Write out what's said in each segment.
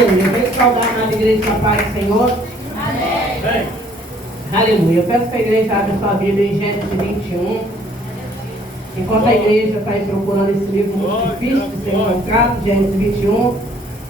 Aleluia. Vem saudar na igreja da paz do Senhor. Amém. Aleluia. Eu peço para a igreja abrir sua Bíblia em Gênesis 21. Enquanto a igreja está aí procurando esse livro muito difícil de ser encontrado, Gênesis 21,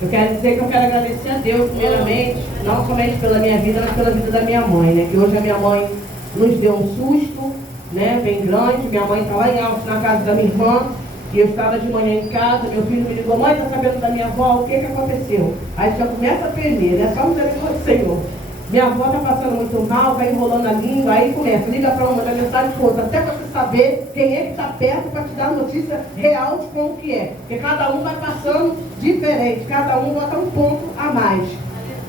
eu quero dizer que eu quero agradecer a Deus, primeiramente, não somente pela minha vida, mas pela vida da minha mãe, né? Que hoje a minha mãe nos deu um susto, né? Bem grande. Minha mãe está lá em Alves, na casa da minha irmã, e eu estava de manhã em casa. Meu filho me ligou: mãe, está sabendo da minha avó? O que aconteceu? Aí já começa a tremer, né? Só misericórdia do Senhor. Minha avó está passando muito mal, vai enrolando a língua, aí começa, liga para uma, manda mensagem para outra, até para você saber quem é que está perto para te dar a notícia real de como que é. Porque cada um vai passando diferente, cada um bota um ponto a mais.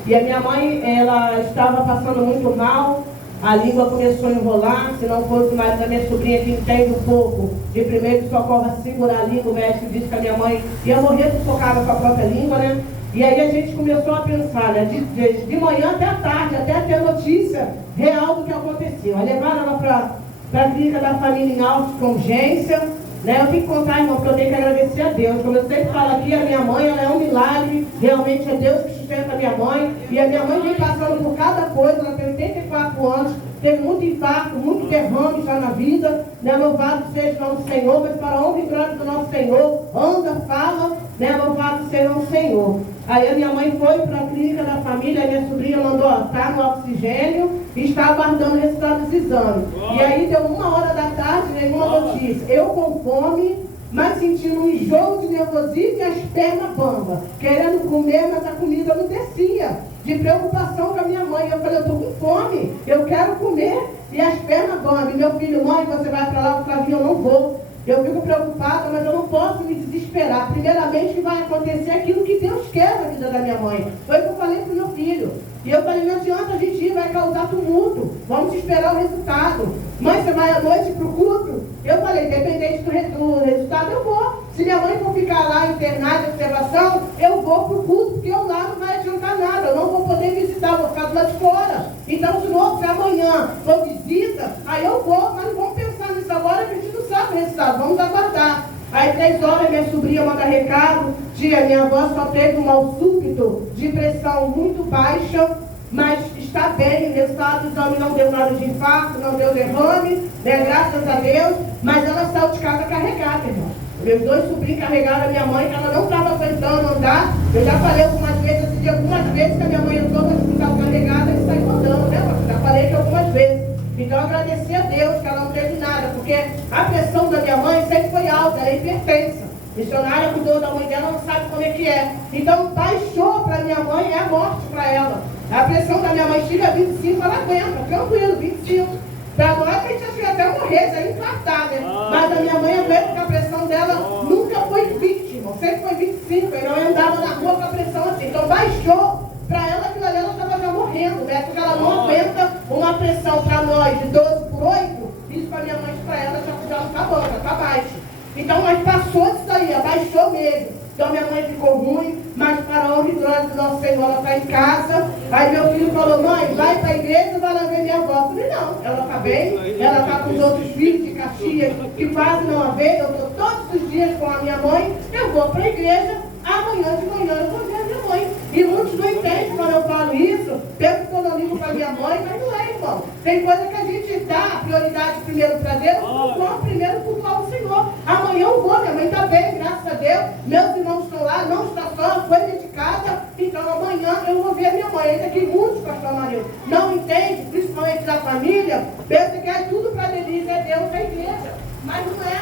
E a minha mãe, ela estava passando muito mal, a língua começou a enrolar. Se não fosse o marido da minha sobrinha, que entende um pouco de primeiro socorro, a segurar a língua, o médico disse que a minha mãe ia morrer sufocada com a própria língua, né? E aí a gente começou a pensar, né? De manhã até a tarde, até ter notícia real do que aconteceu. Aí levaram ela para a clínica da família em Altos com urgência, né? Eu tenho que contar, irmão, porque eu tenho que agradecer a Deus. Como eu sempre falo aqui, a minha mãe, ela é um milagre. Realmente é Deus que sustenta a minha mãe. E a minha mãe vem passando por cada coisa. Ela tem 84 anos, teve muito infarto, muito derrame já na vida, né? Louvado seja o nome do Senhor, mas para a honra e glória do nosso Senhor, anda, fala, né? Louvado seja o Senhor. Aí a minha mãe foi para a clínica da família, a minha sobrinha mandou, tá no oxigênio e está aguardando o resultado dos exames. E aí deu 1h da tarde, nenhuma notícia. Eu com fome, mas sentindo um enjoo de nervosismo e as pernas bambas, querendo comer, mas a comida não descia, de preocupação com a minha mãe. Eu falei: eu estou com fome, eu quero comer, e as pernas bambas. E meu filho: mãe, você vai para lá? Eu falei: eu não vou. Eu fico preocupada, mas eu não posso me desesperar. Primeiramente, que vai acontecer aquilo que Deus quer na vida da minha mãe. Foi o que eu falei para o meu filho. E eu falei: não adianta a gente ir, vai causar tumulto. Vamos esperar o resultado. Mãe, você vai à noite para o culto? Eu falei: independente do resultado, eu vou. Se minha mãe for ficar lá internada em observação, eu vou para o culto, porque eu lá não vai adiantar nada. Eu não vou poder visitar, vou ficar do lado de fora. Então, se amanhã for visita, aí eu vou, mas não vamos pensar nisso agora, que a gente não sabe o resultado. Vamos aguardar. Aí 3 horas minha sobrinha manda recado: tia, minha avó só teve um mal súbito de pressão muito baixa, mas está bem, o resultado do exame não deu nada de infarto, não deu derrame, né, graças a Deus, mas ela saiu de casa carregada, irmão. Meus 2 sobrinhos carregaram a minha mãe, que ela não estava aguentando andar. Eu já falei algumas vezes, assisti algumas vezes que a minha mãe entrou no hospital carregada e saiu andando, né? Já falei que algumas vezes. Então eu agradeci a Deus que ela não teve nada, porque a pressão da minha mãe sempre foi alta, ela é hipertensa. Missionária cuidou da mãe dela, não sabe como é que é. Então baixou para minha mãe, é a morte para ela. A pressão da minha mãe chega a 25, ela aguenta, tranquilo, 25. Para nós, a gente acha que até morrer, já ia infartar, né? Mas a minha mãe aguenta, porque a pressão dela nunca foi 20, irmão, sempre foi 25. Então eu andava na rua com a pressão assim. Então baixou para ela, aquilo ali ela estava já morrendo, né? Porque ela não aguenta uma pressão para nós de 12 por 8, isso para minha mãe, para ela já não está bom, já está baixo. Então, mas passou disso aí, abaixou mesmo. Então minha mãe ficou ruim, mas para a honra e glória do nosso Senhor, ela está em casa. Aí meu filho falou: mãe, vai para a igreja, vai lá ver minha avó. Eu falei: não, ela está bem, ela está com os outros filhos de Caxias, que quase não a veem. Eu estou todos os dias com a minha mãe, eu vou para a igreja, amanhã de manhã eu vou ver a minha mãe. E muitos não entendem quando eu falo isso, penso que eu não ligo para minha mãe, mas não é, irmão. Tem coisa que a gente dá prioridade primeiro para Deus, não primeiro cultuar o Senhor. Amanhã eu vou, minha mãe está bem, graças a Deus, meus irmãos estão lá, não está só, foi dedicada, então amanhã eu vou ver a minha mãe. Ainda que muitos, pastor Marinho, não entendem, principalmente da família, pensa que é tudo para Denise, é Deus, é a igreja. Mas não é.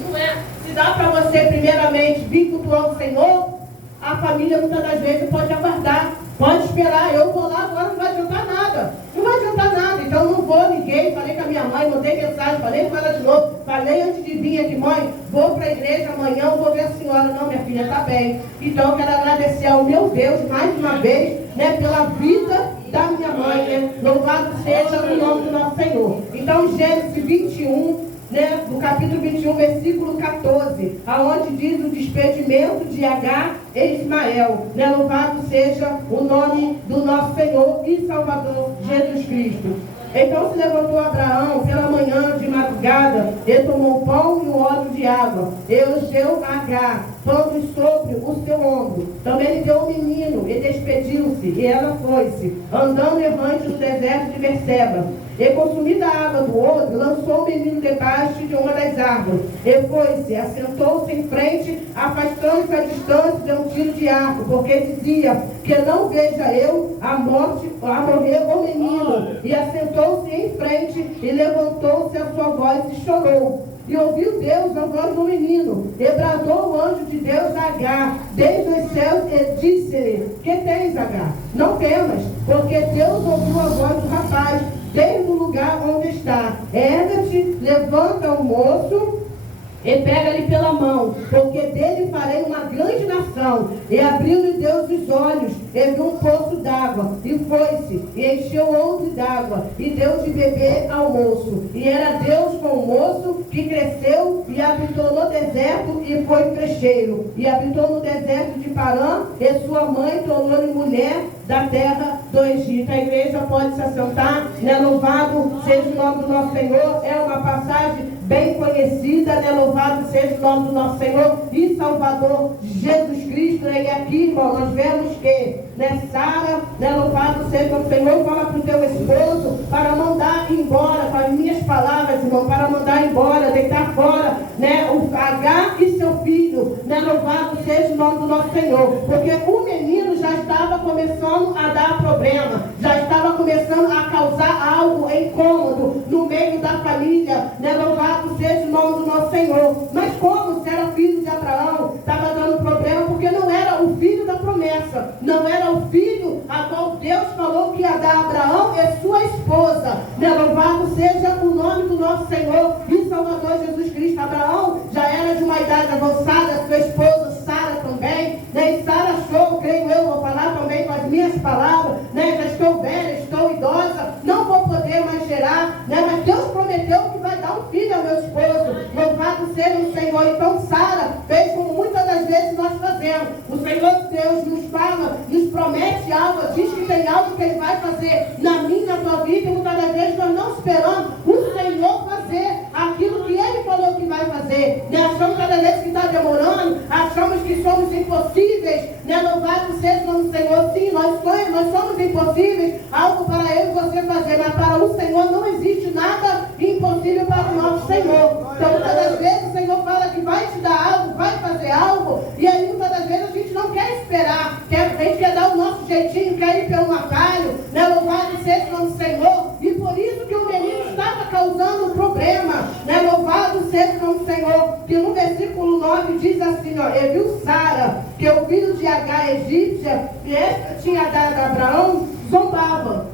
Não é. Se dá para você primeiramente vir cultuar o Senhor, a família muitas das vezes pode aguardar, pode esperar. Eu vou lá agora, não vai adiantar nada. Não vai adiantar nada. Então não vou, liguei, falei com a minha mãe, mandei mensagem, falei com ela de novo, falei antes de vir aqui: mãe, vou para a igreja amanhã, eu vou ver a senhora. Não, minha filha, está bem. Então eu quero agradecer ao meu Deus mais uma vez, né, pela vida da minha mãe, né? Louvado seja o nome do nosso Senhor. Então Gênesis 21, né, no capítulo 21, versículo 14, aonde diz o despedimento de Agar e Ismael, né? Louvado seja o nome do nosso Senhor e Salvador Jesus Cristo. Então se levantou Abraão pela manhã de madrugada, e tomou o pão e o óleo de água, e encheu Agar, pondo sobre o seu ombro, novo. Também lhe deu um menino, e despediu-se, e ela foi-se, andando errante no deserto de Berseba. E consumida a água do outro, lançou o menino debaixo de uma das árvores. E foi-se, assentou-se em frente, afastando-se a distância, deu um tiro de arco, porque dizia que não veja eu a morrer o menino. E assentou-se em frente, e levantou-se a sua voz e chorou. E ouviu Deus a voz do menino, e bradou o anjo de Deus a Agar, desde os céus, e disse-lhe: que tens, Agar? Não temas, porque Deus ouviu a voz do rapaz, desde o lugar onde está. Erga-te, levanta o moço, e pega-lhe pela mão, porque dele farei uma grande nação. E abriu-lhe Deus os olhos, e viu um poço d'água, e foi-se, e encheu outro d'água, e deu de beber ao moço. E era Deus com o moço, que cresceu, e habitou no deserto, e foi trecheiro. E habitou no deserto de Parã, e sua mãe tornou-lhe mulher da terra do Egito. A igreja pode se assentar, né? Louvado seja o nome do nosso Senhor. É uma passagem bem conhecida, né? Louvado seja o nome do nosso Senhor e Salvador Jesus Cristo, né? E aqui, irmão, nós vemos que, né, Sara, né, louvado seja o Senhor, fala para o teu esposo para mandar embora, com as minhas palavras, irmão, para mandar embora, deitar fora, né, o Agar e seu filho, né? Louvado seja o nome do nosso Senhor, porque o menino já estava começando a dar problema, já estava começando a causar algo incômodo no meio da família, né? Louvado seja o nome do nosso Senhor. Mas como se era filho de Abraão, estava dando problema, porque não era o filho da promessa, não era o filho a qual Deus falou que ia dar a Abraão e sua esposa, né? Louvado seja o nome do nosso Senhor e Salvador Jesus Cristo. Abraão já era de uma idade avançada, sua esposa Sara também, né? E Sara achou, creio eu, vou falar também com as minhas palavras, né? Já estou velha, estou idosa, não vou poder mais gerar, né? Mas Deus prometeu que vai dar um filho ao meu esposo. Louvado seja o Senhor. Então Sara fez como muitas das vezes nós fazemos. O Senhor Deus nos fala, nos promete algo, diz que tem algo que Ele vai fazer na minha, na tua vida, e muitas das vezes nós não esperamos o Senhor fazer aquilo que Ele falou que vai fazer, né? Achamos cada vez que está demorando, achamos que somos impossíveis, né? Louvado seja o Senhor. Sim, nós somos impossíveis, algo para eu e você fazer, mas para o Senhor não existe nada impossível para o nosso Senhor. Então muitas das vezes o Senhor fala que vai te dar algo, vai fazer algo, e aí muitas das vezes a gente não quer esperar, a gente quer dar o nosso jeitinho, quer ir pelo atalho, né? Louvado seja o Senhor. E por isso que o menino estava causando um problema, né? Louvado seja o Senhor, que no versículo 9 diz assim, ó: e viu Sara, que o filho de Agar egípcia, que esta tinha dado a Abraão, zombava.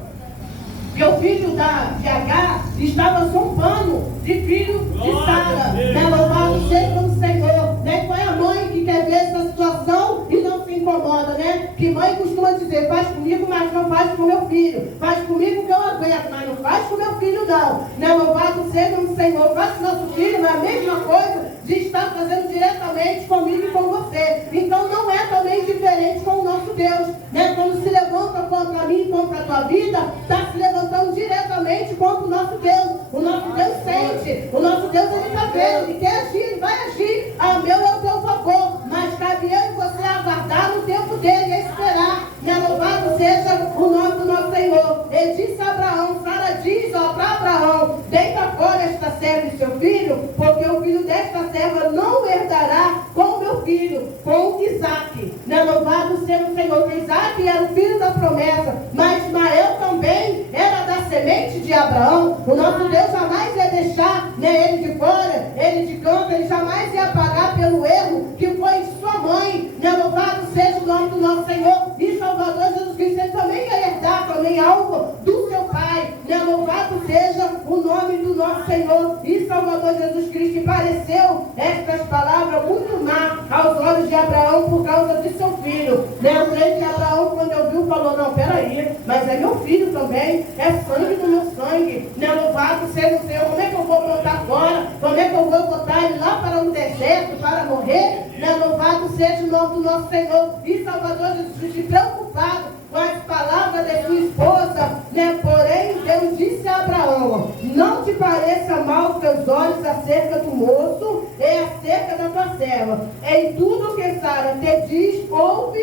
Que o filho de Agar estava zombando de filho de Sara, né? Louvado seja o Senhor, né? Qual é a mãe que quer ver essa situação e não se incomoda, né? Que mãe costuma dizer: faz comigo, mas não faz com meu filho, faz comigo que eu aguento, mas não faz com meu filho não, né? Louvado seja o Senhor. Faz com nosso filho, não é a mesma coisa de estar fazendo diretamente comigo e com você. Então não é também diferente com o nosso Deus, né? Quando se levanta contra mim e contra a tua vida, está se levantando diretamente contra o nosso Deus. O nosso Deus sente, o nosso Deus ele está vendo, ele quer agir, ele vai agir a meu e ao teu favor, mas cabe eu e você aguardar no tempo dele e esperar, né? Louvado seja o nome do nosso Senhor. Ele disse a Abraão, Sara diz para Abraão: deita fora esta serva e seu filho, porque o filho desta serva não herdará com o meu filho, com Isaque, né? Louvado seja o Senhor. Que Isaque era o filho da promessa, mas Ismael também era da semente de Abraão. O nosso Deus jamais ia deixar, né, ele de fora, ele de canto, ele jamais ia pagar pelo erro que foi sua mãe, né? Louvado seja o nome do nosso Senhor e Salvador Jesus Cristo. Ele também ia herdar também algo do seu pai, né? Louvado seja o nome do nosso Senhor e Salvador Jesus Cristo. E pareceu estas palavras muito má aos olhos de Abraão por causa de seu filho, né? O rei de Abraão, quando ouviu, falou: não, peraí, mas é meu filho também, é sangue do meu sangue, né? Louvado seja o Senhor. Como é que eu vou botar fora? Como é que eu vou botar ele lá para um deserto para morrer? Né? Louvado seja o nome do nosso Senhor e Salvador Jesus Cristo. Preocupado com as palavras de sua esposa, né? Porém Deus disse a Abraão: não te pareça mal aos teus olhos acerca do moço e acerca da tua serva. Em tudo que Sara te diz, ouve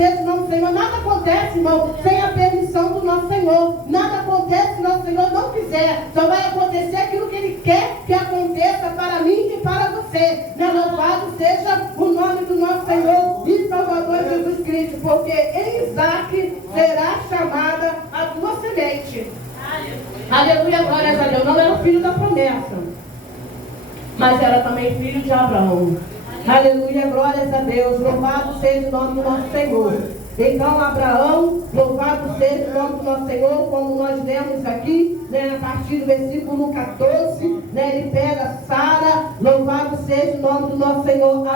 seja o nome do Senhor. Nada acontece, irmão, sem a permissão do nosso Senhor. Nada acontece se o nosso Senhor não quiser. Só vai acontecer aquilo que Ele quer que aconteça para mim e para você. Louvado seja o nome do nosso Senhor e Salvador Jesus Cristo, porque em Isaac será chamada a tua semente. Aleluia, glórias a Deus. Não era o filho da promessa, mas era também filho de Abraão. Aleluia, glórias a Deus. Louvado seja o nome do nosso Senhor. Então, Abraão, louvado seja o nome do nosso Senhor, como nós lemos aqui, a partir do versículo 14, ele pega Sara, louvado seja o nome do nosso Senhor,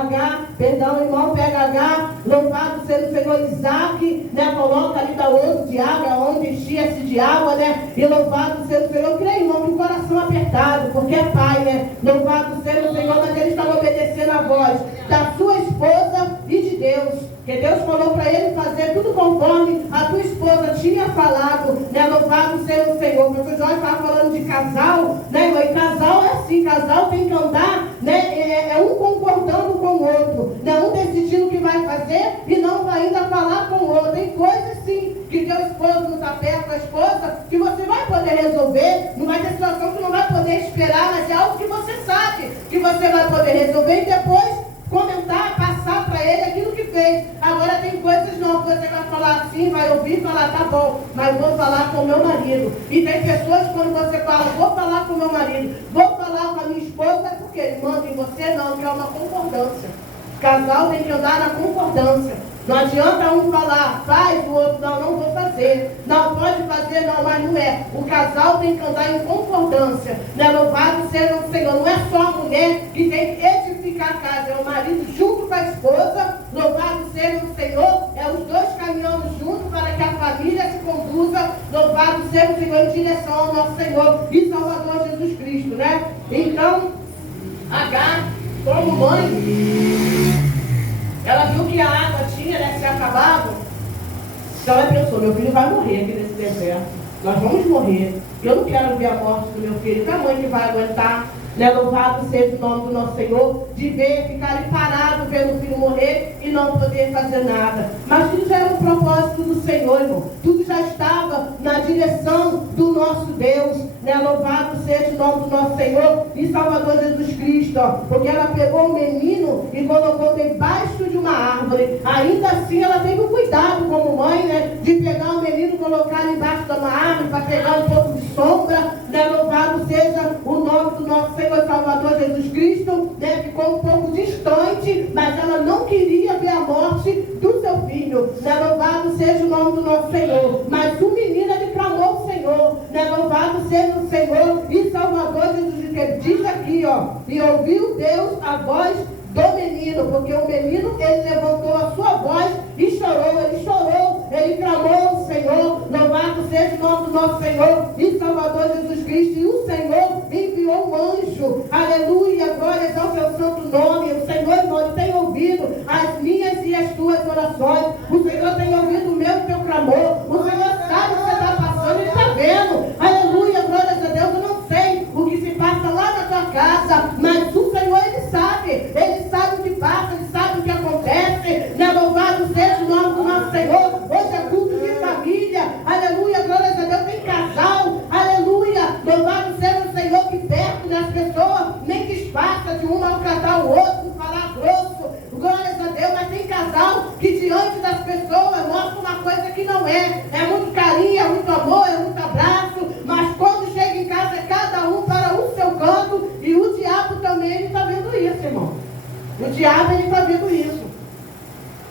irmão, pega H, louvado seja o Senhor Isaac, coloca ali da outra de água, onde enchia-se de água, e louvado seja o Senhor, creio, irmão, que o coração apertado, porque é pai, louvado seja o Senhor, mas ele estava obedecendo a voz da sua esposa e de Deus. Que Deus falou para ele fazer tudo conforme a tua esposa tinha falado, louvado seja o Senhor. O professor Jorge estava falando de casal, e casal é assim, casal tem que andar, é um concordando com o outro, um decidindo o que vai fazer e não vai ainda falar com o outro. Tem coisas sim, que teu esposo não está perto da esposa, que você vai poder resolver, não vai ter situação que não vai poder esperar, mas é algo que você sabe que você vai poder resolver e depois comentar, passar para ele aquilo que fez. Agora tem coisas não que você vai falar assim, vai ouvir e falar, tá bom, mas vou falar com o meu marido. E tem pessoas quando você fala, vou falar com o meu marido, vou falar com a minha esposa, é porque ele manda em você, não, que é uma concordância. Casal tem que andar na concordância. Não adianta um falar, faz, o outro, não vou fazer. Não, pode fazer, não, mas não é. O casal tem que andar em concordância. Louvado seja o Senhor. Não é só a mulher que tem que edificar a casa, é o marido junto com a esposa. Louvado seja o Senhor. É os dois caminhando juntos para que a família se conduza. Louvado seja o Senhor em direção ao nosso Senhor e Salvador Jesus Cristo, Então, Agar, como mãe, ela viu que a água tinha, se acabado. Então ela pensou, meu filho vai morrer aqui nesse deserto. Nós vamos morrer. Eu não quero ver a morte do meu filho. Que a mãe que vai aguentar, louvado seja o nome do nosso Senhor, de ver, ficar ali parado, vendo o filho morrer e não poder fazer nada. Mas tudo já era um propósito do Senhor, irmão. Tudo já estava na direção do nosso Deus. Louvado seja o nome do nosso Senhor e Salvador Jesus Cristo. Porque ela pegou o menino e colocou debaixo de uma árvore. Ainda assim ela teve o cuidado como mãe, de pegar o menino e colocar embaixo de uma árvore para pegar um pouco de sombra. Louvado seja o nome do nosso Senhor e Salvador Jesus Cristo. Ficou um pouco distante, mas ela não queria ver a morte do seu filho. Louvado seja o nome do nosso Senhor. Mas o menino, ele clamou ao Senhor. Louvado seja o Senhor e Salvador Jesus Cristo. Ele diz aqui, e ouviu Deus a voz do menino, porque o menino, ele levantou a sua voz e chorou, ele clamou ao Senhor. Louvado seja o nome do nosso Senhor e Salvador Jesus Cristo. E o Senhor enviou um anjo, aleluia, glórias ao seu santo nome. O Senhor, irmão, ele tem ouvido as minhas e as tuas orações. O Senhor tem ouvido o meu e o teu clamor. O Senhor sabe o que você está passando, ele está vendo, aleluia, glórias a Deus. Eu não sei o que se passa lá na tua casa, mas o Senhor, ele sabe o que passa, ele sabe o que acontece. Louvado seja o nome do nosso Senhor. Hoje é culto de família, aleluia, glórias a Deus. Tem casal, aleluia, louvado seja o Senhor, que perto das pessoas nem disfarça de um maltratar o outro, falar grosso, glórias a Deus. Mas tem casal que diante das pessoas mostra uma coisa que não é. É muito carinho, é muito amor, é muito abraço, mas quando chega em casa é cada um para o seu canto. E o diabo também, ele está vendo isso, irmão. O diabo, ele está vendo isso.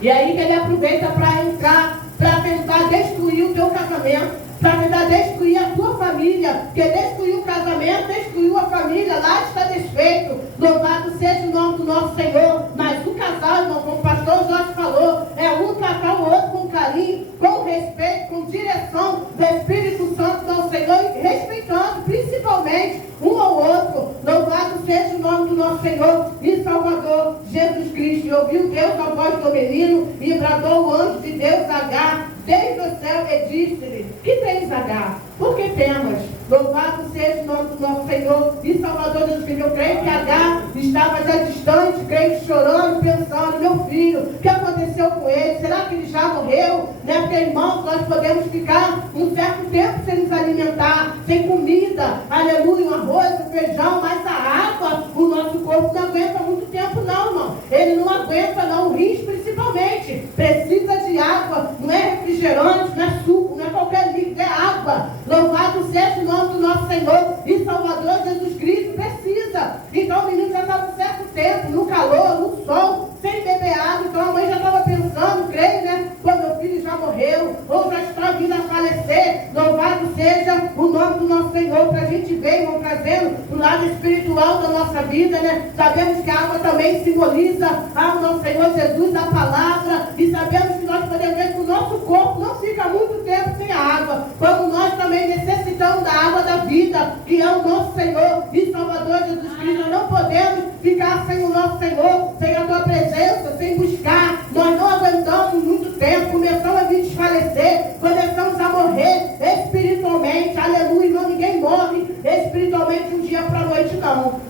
E aí que ele aproveita para entrar, para tentar destruir o teu casamento, para tentar destruir a tua família. Porque destruiu o casamento, destruiu a família, lá está desfeito. Louvado seja o nome do nosso Senhor. Mas o casal, irmão, como o pastor Jorge falou, é um tratar o outro com carinho, com respeito, com direção do Espírito Santo do Senhor, e respeitando principalmente um ao outro. Louvado seja o nome do nosso Senhor e Salvador Jesus Cristo. E ouviu Deus a voz do menino e bradou o anjo de Deus a Agar desde o céu e disse-lhe: que tens, Agar? Por que temas? Louvado seja o nome do nosso Senhor e Salvador Jesus Cristo. Eu creio que Agar estava já distante, creio que chorando, pensando: meu filho, o que aconteceu com ele? Será que ele já morreu? Né? Porque, irmãos, nós podemos ficar um certo tempo sem nos alimentar, sem comida, aleluia, um arroz, um feijão, mas a água, o nosso corpo não aguenta muito tempo não, irmão. Ele não aguenta não, o rins principalmente, precisa de água, não é refrigerante, não é suco, não é qualquer líquido, é água. Louvado seja o nome do nosso Senhor e Salvador Jesus Cristo, precisa. Então o menino já estava um certo tempo, no calor, no sol, sem beber água, então a mãe já estava pensando, creio, né, quando meu filho já morreu, ou já está vindo a falecer. Louvado seja o nome do nosso Senhor, para a gente ver, irmão, trazendo o lado espiritual da nossa vida, né? Sabemos que a água também simboliza ao nosso Senhor Jesus, a palavra, e sabemos que nós podemos ver que o nosso corpo não fica muito tempo sem a água, como nós também necessitamos da água da vida, que é o nosso Senhor e Salvador Jesus Cristo. Nós não podemos ficar sem o nosso Senhor, sem a tua presença, sem buscar. Nós não aguentamos muito tempo, começamos a desfalecer, começamos a morrer espiritualmente, aleluia. Não, ninguém morre espiritualmente de um dia para a noite, não.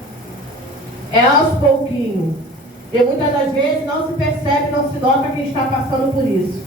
É aos pouquinhos. E muitas das vezes não se percebe, não se nota quem está passando por isso.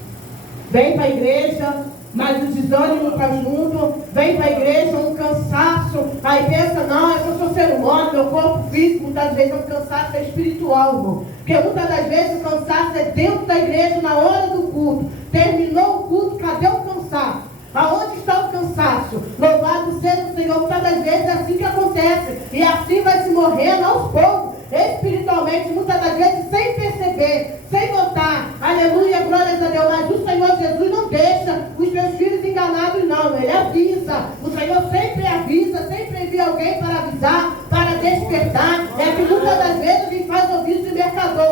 Vem para a igreja, mas o desânimo está junto. Vem para a igreja, um cansaço. Aí pensa: não, eu sou ser humano, meu corpo físico. Muitas vezes é um cansaço espiritual, irmão. Porque muitas das vezes o cansaço é dentro da igreja, na hora do culto. Terminou o culto, cadê o cansaço? Aonde está o cansaço? Louvado seja o Senhor. Muitas das vezes é assim que acontece. E assim vai se morrendo aos poucos, espiritualmente, muitas das vezes sem perceber, sem notar. Aleluia, glórias a Deus. Mas o Senhor Jesus não deixa os meus filhos enganados, não. Ele avisa. O Senhor sempre avisa, sempre envia alguém para avisar, para despertar. É que muitas das vezes a gente faz ouvido de mercador.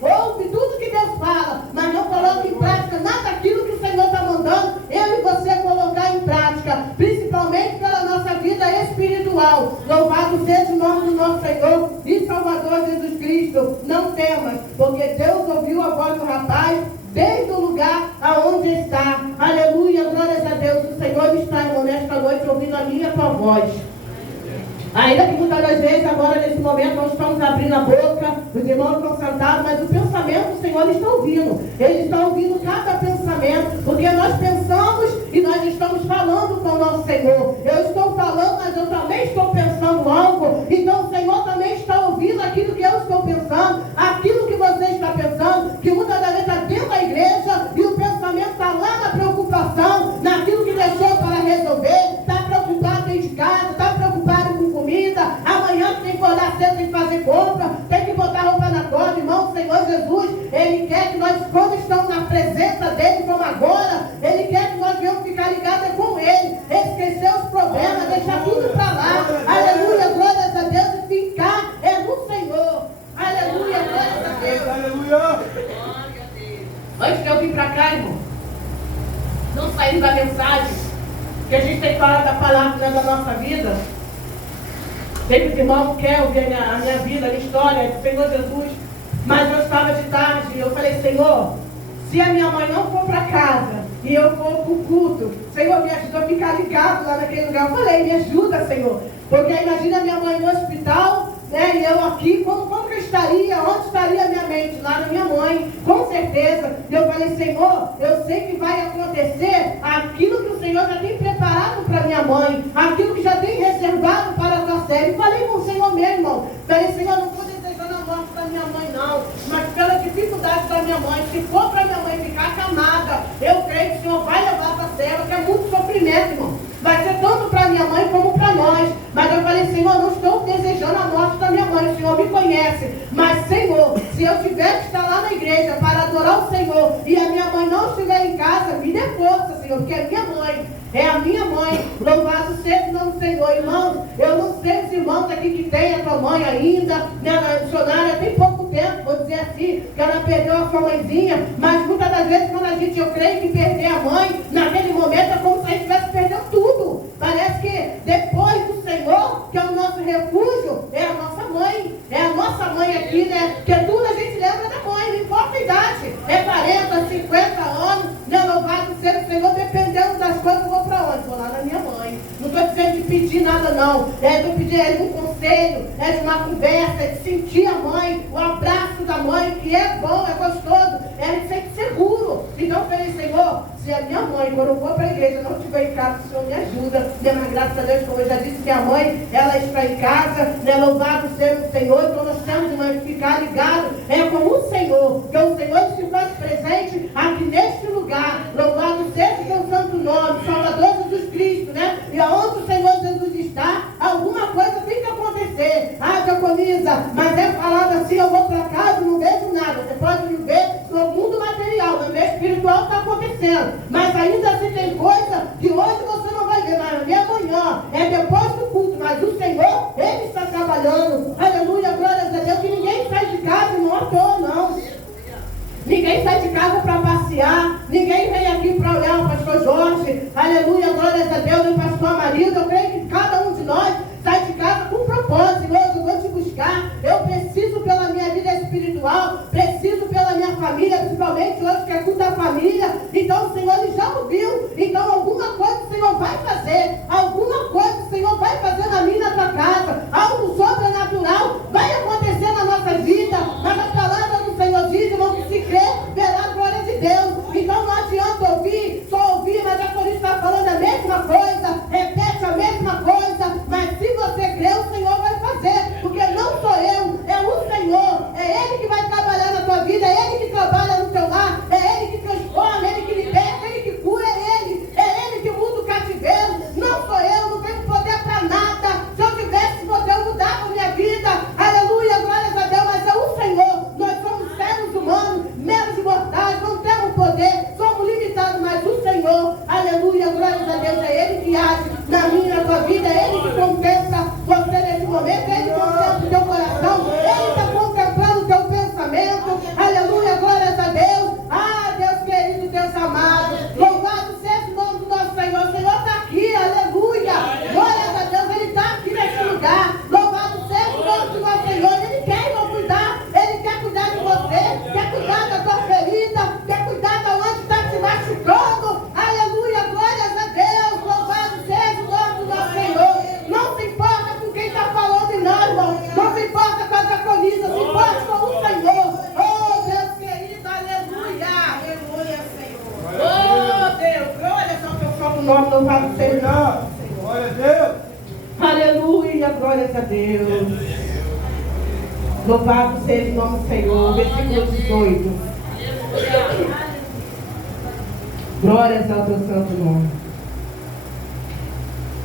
Ouve tudo que Deus fala, mas não coloca em prática nada daquilo que o Senhor está mandando eu e você colocar em prática, principalmente pela nossa vida espiritual. Louvado seja o nome do nosso Senhor e Salvador Jesus Cristo. Não temas, porque Deus ouviu a voz do rapaz desde o lugar aonde está. Aleluia, glórias a Deus. O Senhor está, irmão, nesta noite ouvindo a minha tua voz. Ainda que muitas das vezes, agora nesse momento, nós estamos abrindo a boca, os irmãos estão sentados, mas o pensamento do Senhor está ouvindo. Ele está ouvindo cada pensamento, porque nós pensamos e nós estamos falando com o nosso Senhor. Eu estou falando, mas eu também estou pensando algo. Então o Senhor também está ouvindo aquilo que eu estou pensando, aquilo que você está pensando, que muitas das vezes está dentro da igreja e o pensamento está lá na preocupação, naquilo que deixou para resolver, está preocupado dentro de casa, está preocupado com comida, amanhã tem que acordar cedo, tem que fazer compra, tem que botar roupa na corda. Irmão, o Senhor Jesus, Ele quer que nós, quando estamos na presença dEle, como agora, Ele quer que nós venhamos ficar ligados com Ele, esquecer os problemas, deixar tudo para lá, aleluia, glórias a Deus, e ficar no Senhor, aleluia, glórias a Deus, aleluia. Antes de eu vir para cá, irmão, não sair da mensagem, que a gente tem que falar da palavra da nossa vida. Tem que irmão quer ouvir a minha vida, a minha história, do Senhor Jesus. Mas eu estava de tarde e eu falei: Senhor, se a minha mãe não for para casa e eu for para o culto, Senhor, me ajuda a ficar ligado lá naquele lugar. Eu falei: me ajuda, Senhor. Porque imagina a minha mãe no hospital, né, e eu aqui, como que eu estaria? Onde estaria a minha mente? Lá na minha mãe, com certeza. E eu falei: Senhor, eu sei que vai acontecer aquilo que o Senhor já tem preparado para minha mãe, aquilo que já tem reservado para a tua série. E falei com o Senhor mesmo, irmão. Falei: Senhor, não estou desejando a morte da minha mãe, não, mas pela dificuldade da minha mãe, se for para minha mãe ficar acamada, eu creio que o Senhor vai levar para a cela, que é muito sofrimento, irmão. Vai ser tanto para minha mãe como para nós. Mas eu falei: Senhor, não estou desejando a morte da minha mãe, o Senhor me conhece. Mas, Senhor, se eu tiver que estar lá na igreja para adorar o Senhor e a minha mãe não estiver em casa, me dê força, Senhor, porque é minha mãe. É a minha mãe. Louvado seja o nome do Senhor. Irmãos, eu não sei os irmãos aqui que tem a tua mãe ainda, né, na missionária, tem pouco tempo, vou dizer assim, que ela perdeu a sua mãezinha, mas muitas das vezes quando a gente, eu creio que perder a mãe, naquele momento é como se a gente estivesse perdendo tudo. Parece que depois do Senhor, que é o nosso refúgio, é a nossa mãe. É a nossa mãe aqui, né? Porque tudo a gente lembra da mãe, não importa a idade. É 40, 50 anos, né? Louvado seja o Senhor. não. É de pedir um conselho, é de uma conversa, é de sentir a mãe, o abraço da mãe, que é bom, é gostoso, é de ser seguro. Então eu falei, Senhor, se a minha mãe, quando eu for para a igreja, não estiver em casa, o Senhor me ajuda. Mas graças a Deus, como eu já disse, minha mãe, ela está em casa, né? Louvado seja o Senhor. Então nós temos que ficar ligado com o Senhor, que o Senhor se faz presente aqui neste lugar. Louvado seja o teu santo nome, Salvador Jesus Cristo, né? E aonde o Senhor Jesus está, alguma coisa tem que acontecer. Ah, diaconisa, mas é falado assim, eu vou para casa, não vejo nada. Você pode me ver no mundo material, no meio espiritual está acontecendo. Mas ainda assim tem coisa que hoje você não vai ver, mas amanhã, é depois do culto. Mas o Senhor, Ele está trabalhando. Aleluia, glórias a Deus, que ninguém sai de casa não à toa, não. Ninguém sai de casa para passear. Ninguém vem aqui para olhar o pastor Jorge. Aleluia, glórias a Deus, e o pastor Amarildo. Eu creio que cada um de nós sai de casa com um propósito. Senhor, eu vou te buscar. Eu preciso pela minha vida espiritual. Preciso pela minha família, principalmente hoje que é culto da família. Então o Senhor Ele já ouviu. Então alguma coisa o Senhor vai fazer. Alguma coisa o Senhor vai fazer na minha e na tua casa. Algo sobrenatural vai acontecer na nossa vida. Mas a palavra do Senhor diz, irmão, que se crê, verá a glória de Deus. Então não adianta ouvir, só ouvir, mas a Coríntia está falando a mesma coisa, repete a mesma coisa, mas se você crê, o Senhor vai fazer, porque não sou eu, é o Senhor, é Ele que vai trabalhar na tua vida, é Ele que trabalha no teu lar, é Ele que transforma, é Ele que liberta, é Ele que cura, é Ele que muda o cativeiro, não sou eu, não tenho poder para nada. Se eu tivesse poder, eu mudava a minha vida, aleluia, glórias a Deus, mas é o Senhor. Nós somos seres humanos, meros mortais, não temos poder, somos limitados, mas o Senhor, aleluia, glórias a Deus, é Ele que age na minha e na tua vida, é Ele que contempla você nesse momento, é Ele que contempla o teu coração, Ele está contemplando o teu pensamento, aleluia, glórias a Deus. Ah, Deus querido, Deus amado, louvado seja o nome do nosso Senhor. O Senhor está aqui, aleluia, glórias a Deus, Ele está aqui nesse lugar, louvado seja o nome do nosso Senhor. Ele quer cuidar, Ele quer cuidar de você, quer cuidar da tua ferida, quer cuidar de onde está te machucando, aleluia, glórias a Deus, louvado seja o nome do nosso Senhor. Não se importa com quem está falando em nada, irmão, não se importa com a diaconisa, se importa com o Senhor. Oh, Deus querido, aleluia, aleluia, Senhor. Oh, Deus, glória ao teu santo nome, louvado seja o nome, Senhor. Glória a Deus. Aleluia, glórias a Deus. Louvado seja o nome do Senhor. Versículo 18. Glórias ao teu santo nome.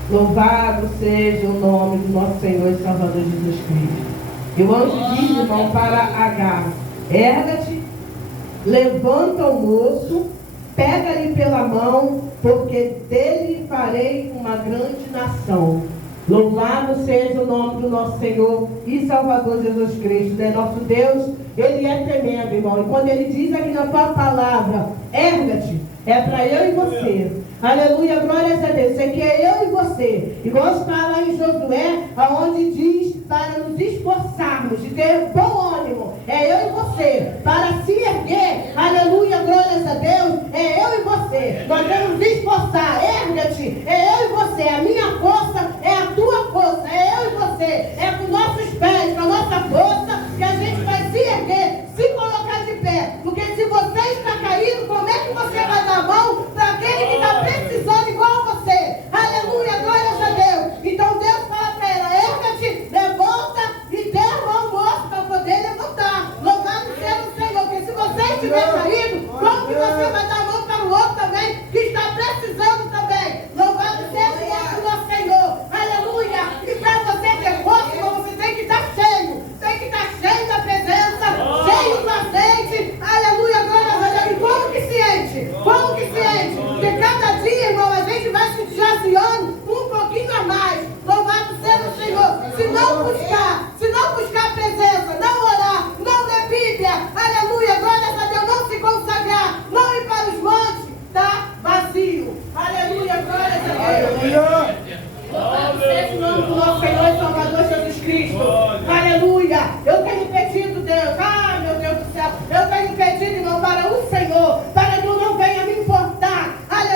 Louvado seja o nome do nosso Senhor e Salvador Jesus Cristo. E o anjo diz, irmão, para Agar: erga-te, levanta o moço, pega-lhe pela mão, porque dele farei uma grande nação. Louvado seja o nome do nosso Senhor e Salvador Jesus Cristo, né? Nosso Deus, Ele é tremendo, irmão. E quando Ele diz aqui na tua palavra, erga-te, é para eu e você. Aleluia, glórias a Deus. Isso aqui é eu e você. Igual está lá em Josué, onde diz para nos esforçarmos, de ter bom ânimo. É eu e você. Para se erguer, aleluia, glórias a Deus, é eu e você. Nós devemos nos esforçar. Erga-te, é eu e você. A minha força é a tua força. É eu e você. É com nossos pés, com a nossa força, que a gente vai se erguer, se colocar de pé. Porque se você está caído, como é que você vai dar a mão para aquele que está precisando igual a você? Aleluia, glórias a Deus. Então Deus fala para ela: erga-te, levanta e dê a mão ao moço para poder levantar. Louvado seja o Senhor. Porque se você estiver caído, como que você vai dar a mão para o outro também, que está precisando também? Louvado seja o nome do nosso Senhor. Aleluia. E para você ter força, você tem que estar cheio. Tem que estar cheio da presença, cheio do azeite. Aleluia, glória a Deus. E como que se enche? Como que se enche? Porque cada dia, irmão, a gente vai se desviando um pouquinho a mais. Louvado seja o Senhor. Se não buscar a presença, não orar, não ler Bíblia, aleluia, glória a Deus, não se consagrar, não ir para os montes, está vazio. Aleluia, glória a Deus. Louvado seja o nome do nosso Senhor e Salvador Jesus Cristo. Aleluia. Eu tenho pedido, Deus, meu Deus do céu, eu tenho pedido, irmão, para o Senhor, para que eu não venha me importar, aleluia,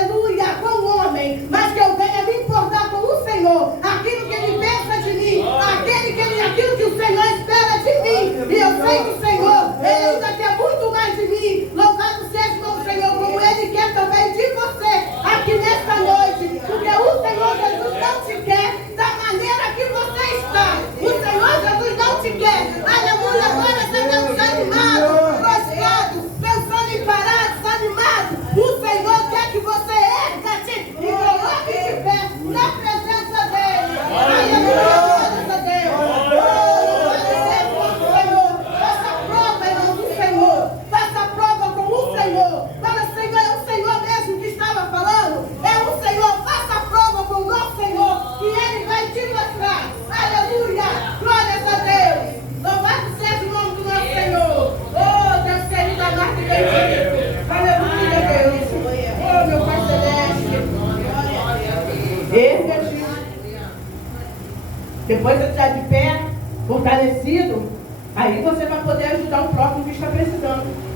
Ergue-te. Depois você está de pé, fortalecido, aí você vai poder ajudar o próximo que está precisando.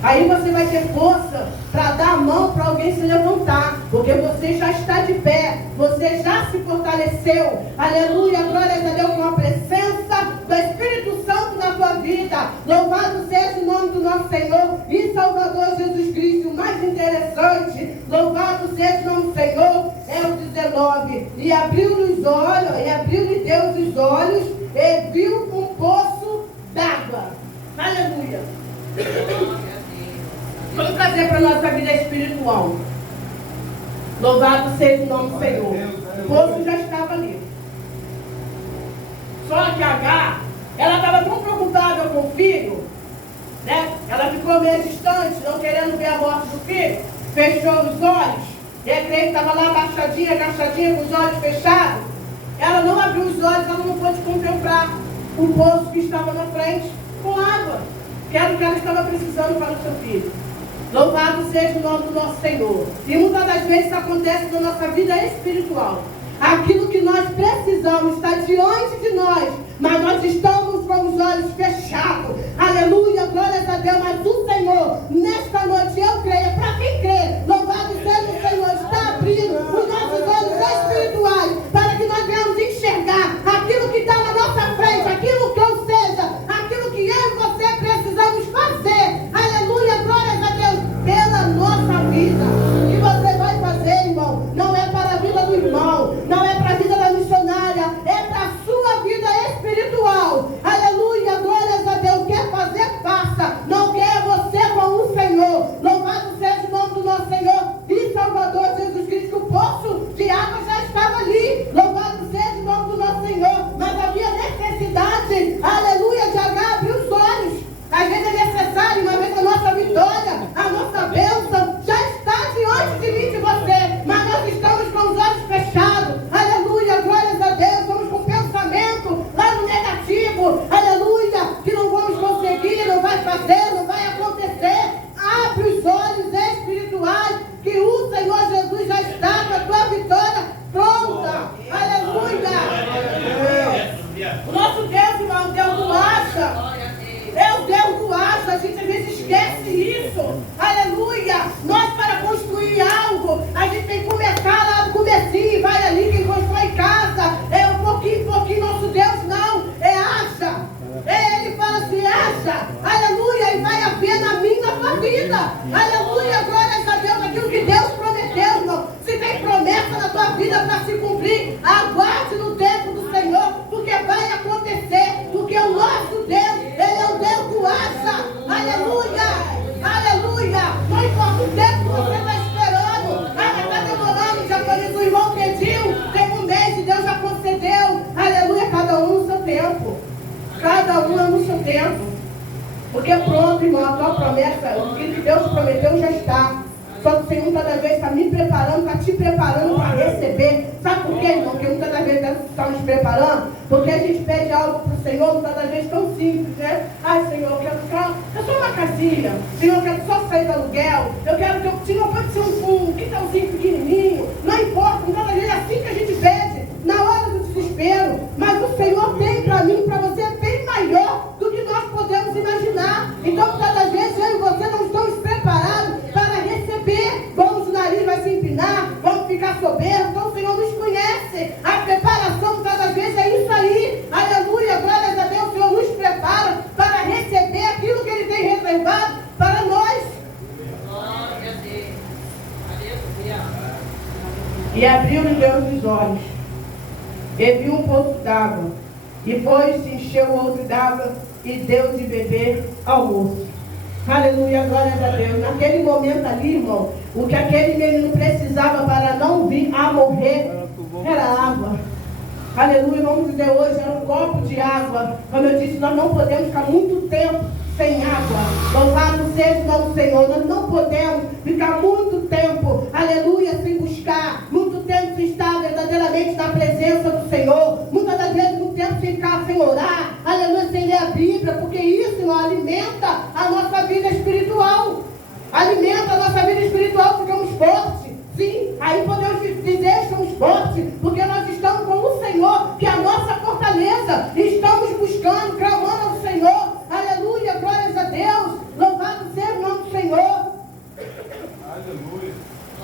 Aí você vai ter força para dar a mão para alguém se levantar, porque você já está de pé, você já se fortaleceu. Aleluia, glória a Deus, com a presença do Espírito Santo na tua vida. Louvado seja o nome do nosso Senhor e Salvador Jesus Cristo. O mais interessante, louvado seja o nome do Senhor, é o 19. E abriu-lhe os olhos, e abriu-lhe Deus os olhos, e viu um poço d'água. Aleluia. Vamos trazer para a nossa vida espiritual. Louvado seja o nome do Senhor. O poço já estava ali. Só que Agar, ela estava tão preocupada com o filho, né? Ela ficou meio distante, não querendo ver a morte do filho. Fechou os olhos. E a crente estava lá agachadinha, com os olhos fechados. Ela não abriu os olhos, ela não pôde contemplar o poço que estava na frente com água, que era o que ela estava precisando para o seu filho. Louvado seja o nome do nosso Senhor. E muitas das vezes isso acontece na nossa vida espiritual. Aquilo que nós precisamos está diante de nós, mas nós estamos com os olhos fechados. Aleluia, glória a Deus. Mas o Senhor, nesta noite, eu creio, para quem crê, louvado seja o Senhor, está abrindo os nossos olhos espirituais, para que nós venhamos enxergar aquilo que está na nossa frente, aquilo que, ou seja, aquilo que eu e você precisamos fazer. Aleluia, glória a Deus, pela nossa vida. O que você vai fazer, irmão, não é para a vida do irmão, não é para a vida da missionária, é para a sua vida espiritual. Aleluia, glórias a Deus. Quer fazer, faça. Não quer você com o Senhor. Louvado seja o nome do nosso Senhor e Salvador Jesus Cristo. O poço de água já estava ali. Louvado seja o nome do nosso Senhor. Mas havia necessidade, aleluia, de Agar abrir os olhos. Às vezes é necessário, uma vez a nossa vitória, a nossa bênção já está diante de mim e de você, mas nós estamos com os olhos fechados. Aleluia, glórias a Deus. Vamos com pensamento lá no negativo. Aleluia, que não vamos conseguir, não vai fazer, não vai acontecer. Abre os olhos espirituais, que o Senhor Jesus já está com a tua vitória pronta. Aleluia. O nosso Deus, irmão, o Deus do acha. É o Deus do acha, a gente às vezes esquece isso. Aleluia! Nós, para construir algo, a gente tem que começar lá do comecinho, vai ali, quem constrói casa, é um pouquinho, nosso Deus não, é acha. Ele fala assim, acha, aleluia, e vai haver na minha, na tua vida. Aleluia, glórias a Deus, aquilo que Deus prometeu, irmão. Se tem promessa na tua vida para se cumprir, aguarde no tempo do Senhor, porque vai acontecer, porque o nosso Deus, Ele é o Deus do acha. Aleluia, aleluia. Não importa o tempo que você está esperando. Ah, está demorando, já foi isso, o irmão pediu, tem um mês e Deus já concedeu. Aleluia, cada um no seu tempo. Cada um no seu tempo. Porque pronto, irmão, a tua promessa, o que Deus prometeu já está. Só que o Senhor muitas das vezes está me preparando, está te preparando para receber. Sabe por quê, irmão? Porque muitas das vezes Deus está nos preparando, porque a gente pede algo para o Senhor, muitas das vezes tão simples, né? Ai, Senhor, eu quero só uma casinha. Senhor, eu quero só sair do aluguel. Eu quero que Senhor, pode ser um quintalzinho pequenininho. Não importa, muitas das vezes é assim que a gente pede, na hora do desespero. Mas o Senhor tem para mim, para você, bem maior do que nós podemos imaginar. Então, muitas das vezes, eu e você não estamos preparados para receber. Vamos, o nariz vai se empinar, vamos ficar soberbos. Então o Senhor nos conhece. A preparação cada vez é isso aí. Aleluia, glórias a Deus. O Senhor nos prepara para receber aquilo que Ele tem reservado para nós. Glória a Deus. Aleluia. E abriu-lhe Deus os olhos, e viu um poço d'água, e foi, se encheu outro d'água, e deu de beber ao moço. Aleluia, glória a Deus. Naquele momento ali, irmão, o que aquele menino precisava para não vir a morrer era água. Aleluia, vamos dizer hoje, era um copo de água. Como eu disse, nós não podemos ficar muito tempo sem água. Louvado seja o nome do Senhor. Nós não podemos ficar muito tempo, aleluia, sem buscar. Muito tempo sem estar verdadeiramente na presença do Senhor. Muitas das vezes, muito tempo sem ficar sem orar. Aleluia, sem ler a Bíblia. Porque isso, irmão, alimenta a nossa vida espiritual. Alimenta a nossa vida espiritual, ficamos fortes. Sim, aí podemos dizer, estamos fortes. Aleluia.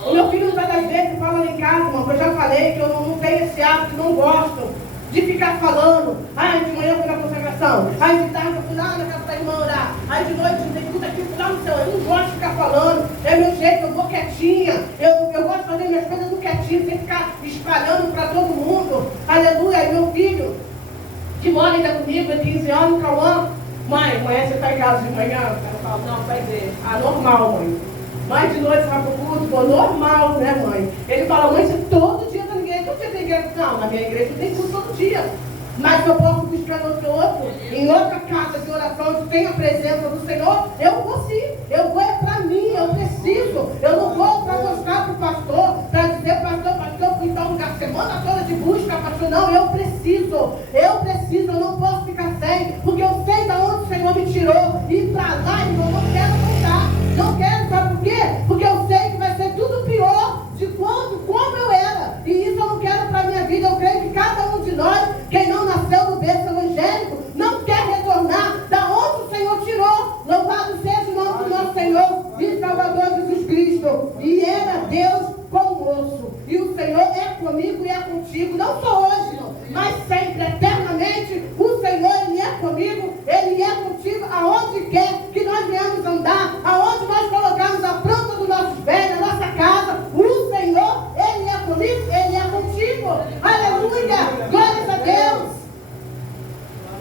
O meu filho muitas das vezes fala lá em casa, irmão, que eu já falei que eu não tenho esse hábito, não gosto de ficar falando. Ai, de manhã eu fui na consagração, ai, de tarde eu fui lá na casa da irmã orar, ai, de noite tem tudo aqui, fui lá no céu. Eu não gosto de ficar falando, é meu jeito, eu vou quietinha, eu gosto de fazer minhas coisas no quietinho, sem ficar espalhando para todo mundo. Aleluia. E meu filho, que mora ainda comigo, é 15 anos, Cauã, mãe, você está em casa de manhã? Eu falo, não, vai dizer, normal, mãe. Mãe, de noite vai pro culto, pô, normal, né, mãe? Ele fala, mãe, você todo dia tá na igreja, todo dia tem igreja. Não, na minha igreja tem culto todo dia. Mas eu posso buscar no outro, em outra casa de oração, onde tem a presença do Senhor, eu vou sim. Eu vou é para mim, eu preciso. Eu não vou para mostrar para o pastor, para dizer, pastor, fui em tal lugar, semana toda de busca, pastor. Não, eu preciso, eu não posso ficar sem, porque eu sei de onde o Senhor me tirou. E para lá, irmão, eu não quero voltar. Não quero, sabe por quê? Porque eu sei que vai ser tudo pior de como eu era. E isso eu não quero para a minha vida. Eu creio que cada um de nós, quem não nasceu no berço evangélico, não quer retornar da onde o Senhor tirou. Louvado seja o nome do nosso Senhor e Salvador Jesus Cristo. E era Deus conosco. E o Senhor é comigo e é contigo. Não só hoje, não, mas sempre, eternamente. O Senhor, Ele é comigo, Ele é contigo, aonde quer que nós venhamos andar, aonde nós colocarmos a planta dos nossos pés, na nossa casa. O Senhor, Ele é comigo, Ele é contigo. Aleluia! Glórias a Deus!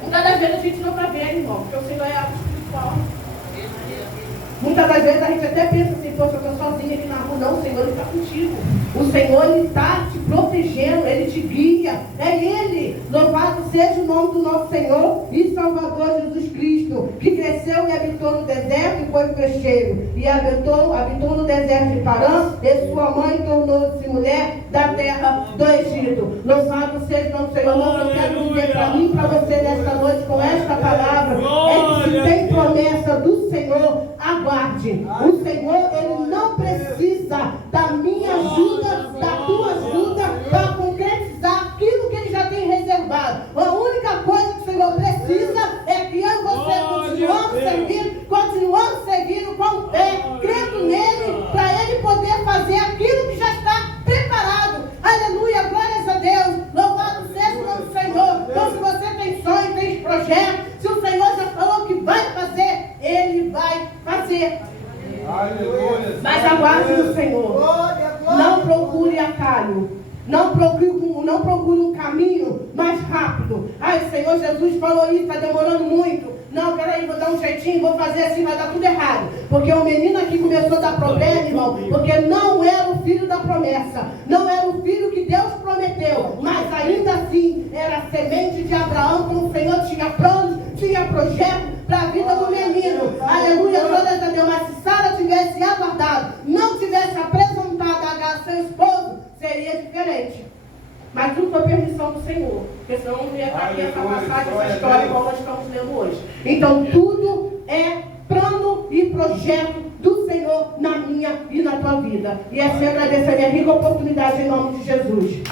Muitas das vezes a gente não está vendo, irmão, porque o Senhor é algo espiritual. Muitas das vezes a gente até pensa assim, poxa, eu estou sozinha aqui na rua. Não, o Senhor, Ele está contigo. O Senhor, Ele está te protegendo, Ele te guia. É Ele. Louvado seja o nome do nosso Senhor e Salvador Jesus Cristo, que cresceu e habitou no deserto e foi flecheiro. E habitou no deserto de Parã, e sua mãe tornou-se mulher da terra do Egito. Louvado seja o nosso Senhor. O que eu quero dizer para mim e para você nesta noite com esta palavra é que se tem promessa do Senhor, aguarde. O Senhor, Ele não precisa da minha ajuda, da tua ajuda, para concretizar aquilo que Ele já tem reservado. A única coisa que o Senhor precisa é que eu e você continuamos seguindo com fé, crendo nele, para Ele poder fazer aquilo que já está preparado. Aleluia, glórias a Deus. Louvado seja o nome do Senhor. Então, se você tem sonho, tem projeto, se o Senhor já falou que vai fazer, Ele vai fazer. Aleluia. Mas aguarde no Senhor. Não procure atalho. Não procure um caminho mais rápido. Ai, o Senhor Jesus falou isso, está demorando muito. Não, peraí, vou dar um jeitinho, vou fazer assim, vai dar tudo errado. Porque o menino aqui começou a dar problema, irmão, porque não era o filho da promessa. Não era o filho que Deus prometeu. Mas ainda assim, era a semente de Abraão, como o Senhor tinha planos, tinha projeto para a vida do menino. Aleluia, glórias a Deus. Mas se Sara tivesse aguardado, não tivesse apresentado a Agar, seu esposo, seria diferente. Mas tudo foi permissão do Senhor. Porque senão não ia estar aqui essa passagem, essa história igual nós estamos lendo hoje. Então tudo é plano e projeto do Senhor na minha e na tua vida. E assim agradeço a minha rica oportunidade em nome de Jesus.